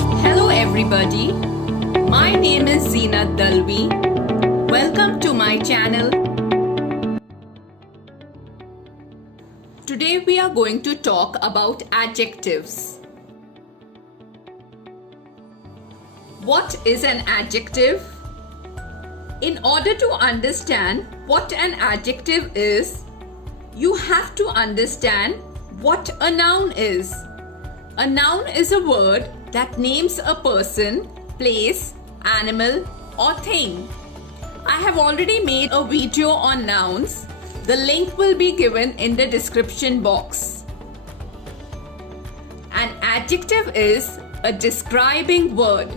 Hello everybody, my name is Zeenat Dalvi. Welcome to my channel. Today we are going to talk about adjectives. What is an adjective? In order to understand what an adjective is, you have to understand what a noun is. A noun is a word that names a person, place, animal, or thing. I have already made a video on nouns. The link will be given in the description box. An adjective is a describing word.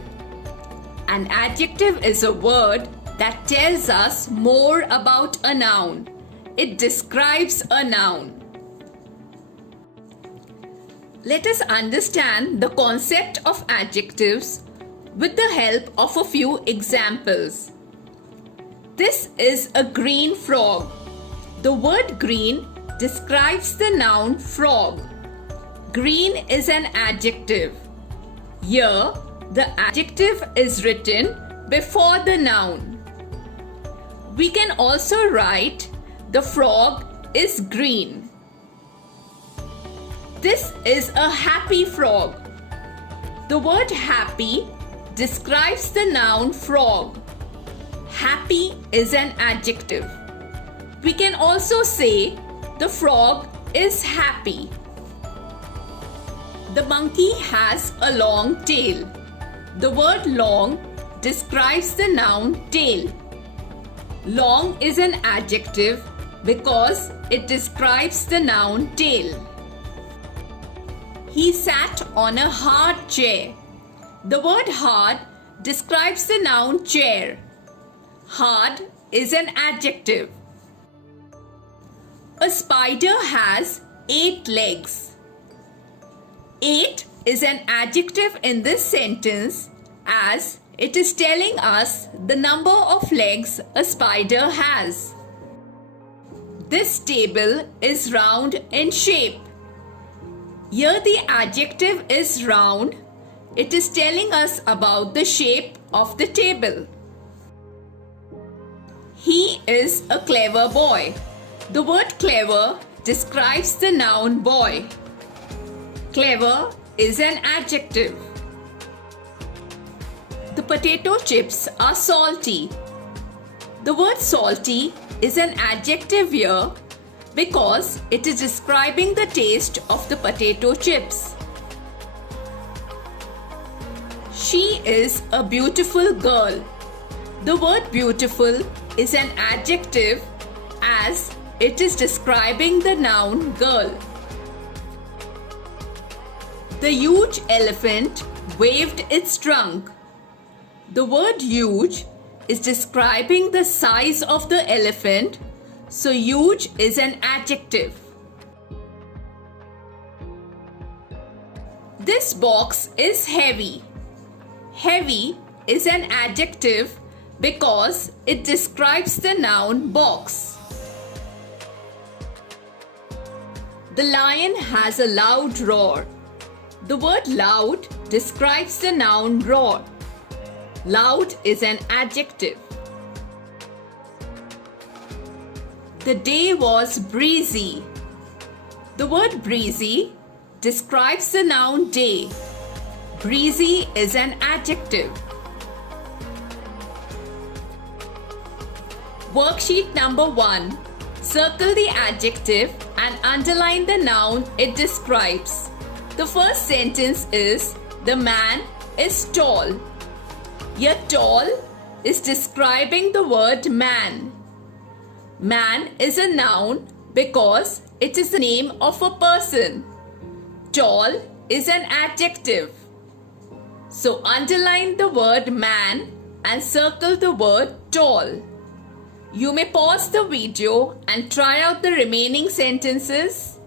An adjective is a word that tells us more about a noun. It describes a noun. Let us understand the concept of adjectives with the help of a few examples. This is a green frog. The word green describes the noun frog. Green is an adjective. Here, the adjective is written before the noun. We can also write, the frog is green. This is a happy frog. The word happy describes the noun frog. Happy is an adjective. We can also say the frog is happy. The monkey has a long tail. The word long describes the noun tail. Long is an adjective because it describes the noun tail. He sat on a hard chair. The word hard describes the noun chair. Hard is an adjective. A spider has 8 legs. 8 is an adjective in this sentence as it is telling us the number of legs a spider has. This table is round in shape. Here the adjective is round. It is telling us about the shape of the table. He is a clever boy. The word clever describes the noun boy. Clever is an adjective. The potato chips are salty. The word salty is an adjective here because it is describing the taste of the potato chips. She is a beautiful girl. The word beautiful is an adjective as it is describing the noun girl. The huge elephant waved its trunk. The word huge is describing the size of the elephant, so huge is an adjective. This box is heavy. Heavy is an adjective because it describes the noun box. The lion has a loud roar. The word loud describes the noun roar. Loud is an adjective. The day was breezy. The word breezy describes the noun day. Breezy is an adjective. Worksheet number 1. Circle the adjective and underline the noun it describes. The first sentence is, the man is tall. Here tall is describing the word man. Man is a noun because it is the name of a person. Tall is an adjective. So underline the word man and circle the word tall. You may pause the video and try out the remaining sentences.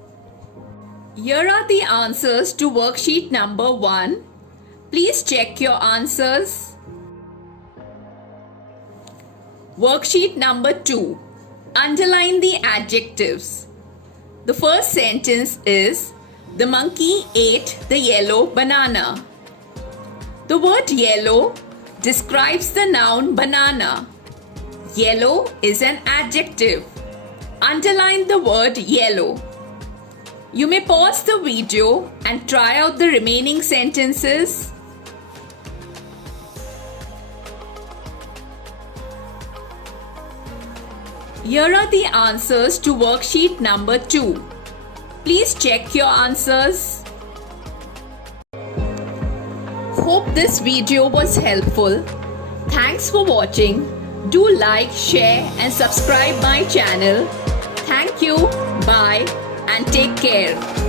Here are the answers to worksheet number 1. Please check your answers. Worksheet number 2. Underline the adjectives. The first sentence is, the monkey ate the yellow banana. The word yellow describes the noun banana. Yellow is an adjective. Underline the word yellow. You may pause the video and try out the remaining sentences. Here are the answers to worksheet number 2. Please check your answers. Hope this video was helpful. Thanks for watching. Do like, share and subscribe my channel. Thank you. Bye and take care.